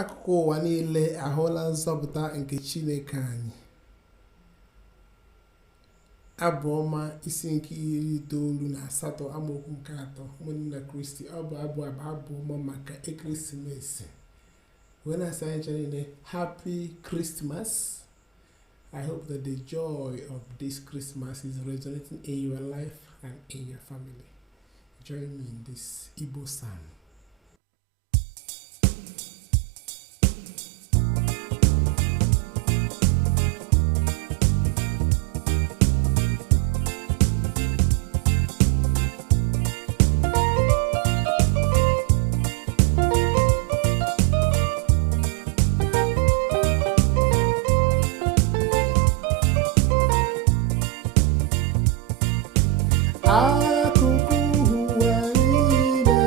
Akụkụ ụwa niile ahụla nzọpụta nke Chineke anyị. Abụ ọma isi nke 98 amaokwu nke 3. Ụmụnne Kristi, ọ bụ abụ ọma maka ekeresimesi. When I say niile, Happy Christmas. I hope that the joy of this Christmas is resonating in your life and in your family. Join me in this Igbo psalm. Akụkụ ụwa niile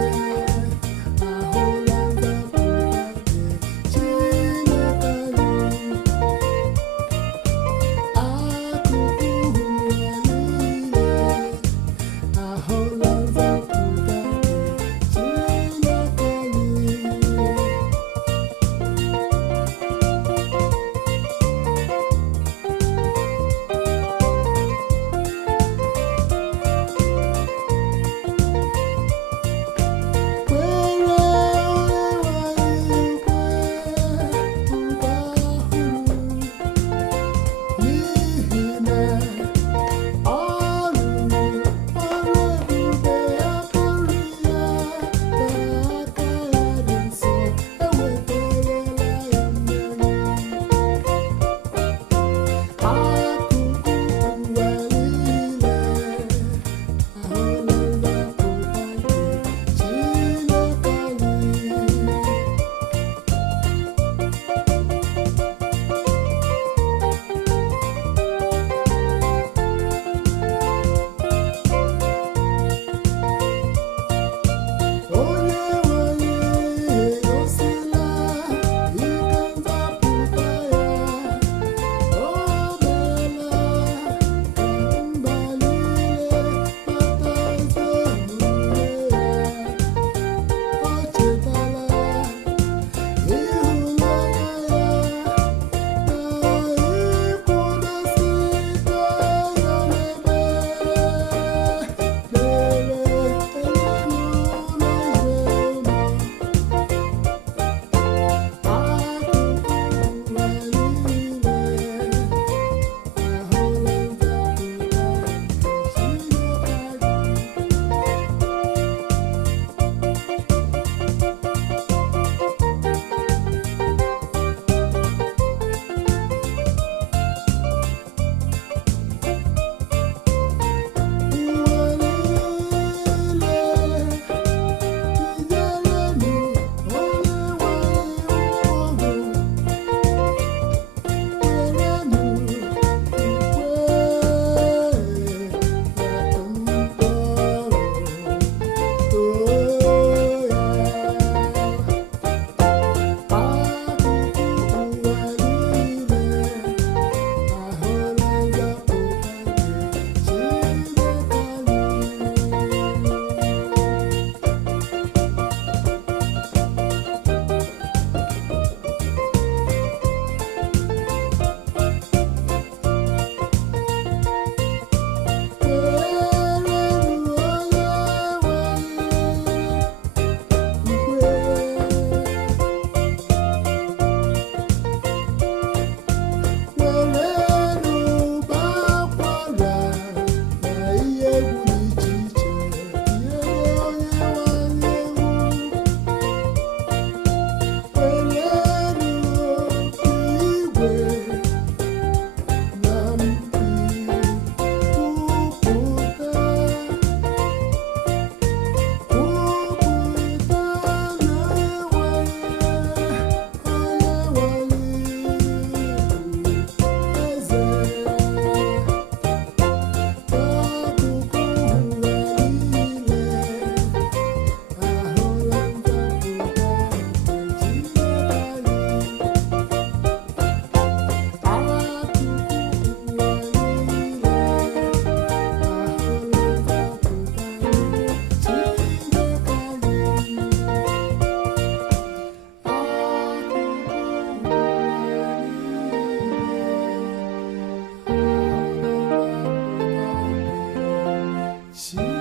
Chineke